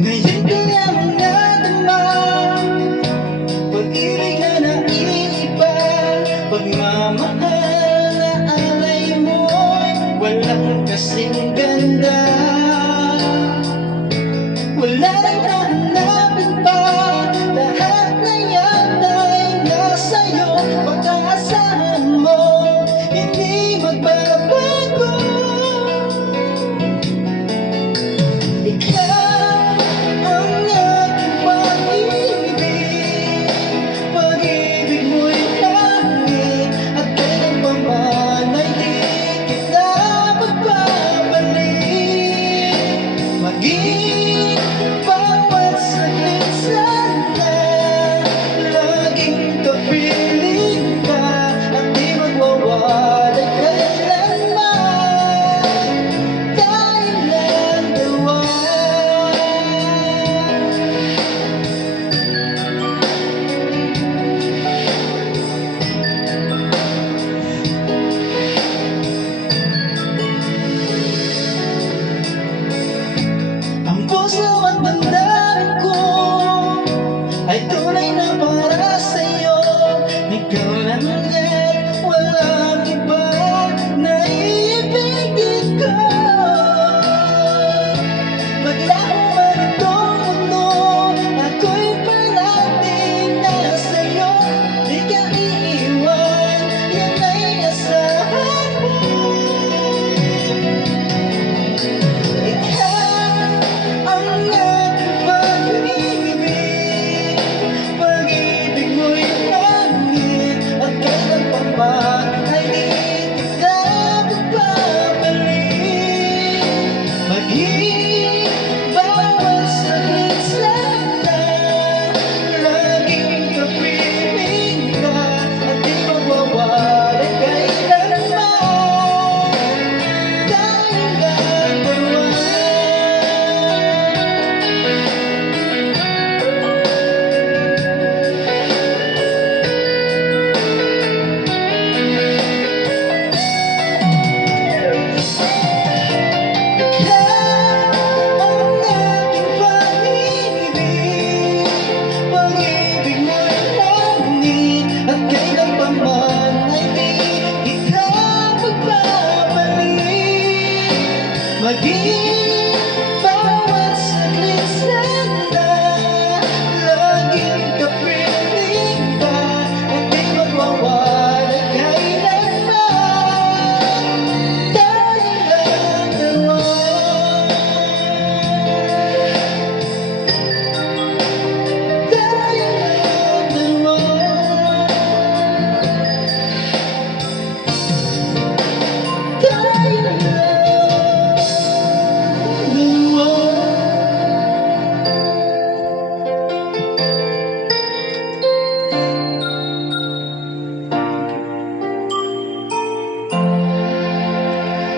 Ngayon ko lamang nadama pag-ibig na naiiba, pagmamahal na alay mo'y walang kasing ganda. Wala nang hahanapin pa, lahat na yan ay nasa'yo. Pag-aasahan mo, hindi magbabago. Ikaw bawat saglit sana, laging kapiling ka at di magwawalay kailanman. Tayo lang dalawa. Ang puso at damdamin ko ay tunay na para sa'yo. Ikaw lang at walang iba na iibigin ko. Maglaho man itong mundo, ako'y parating na sa'yo. Di ka iiwan, yan ay asahan mo. Bawat saglit sana, laging kapiling ka at di magwawalay kailanman. Tayo lang dalawa. Maging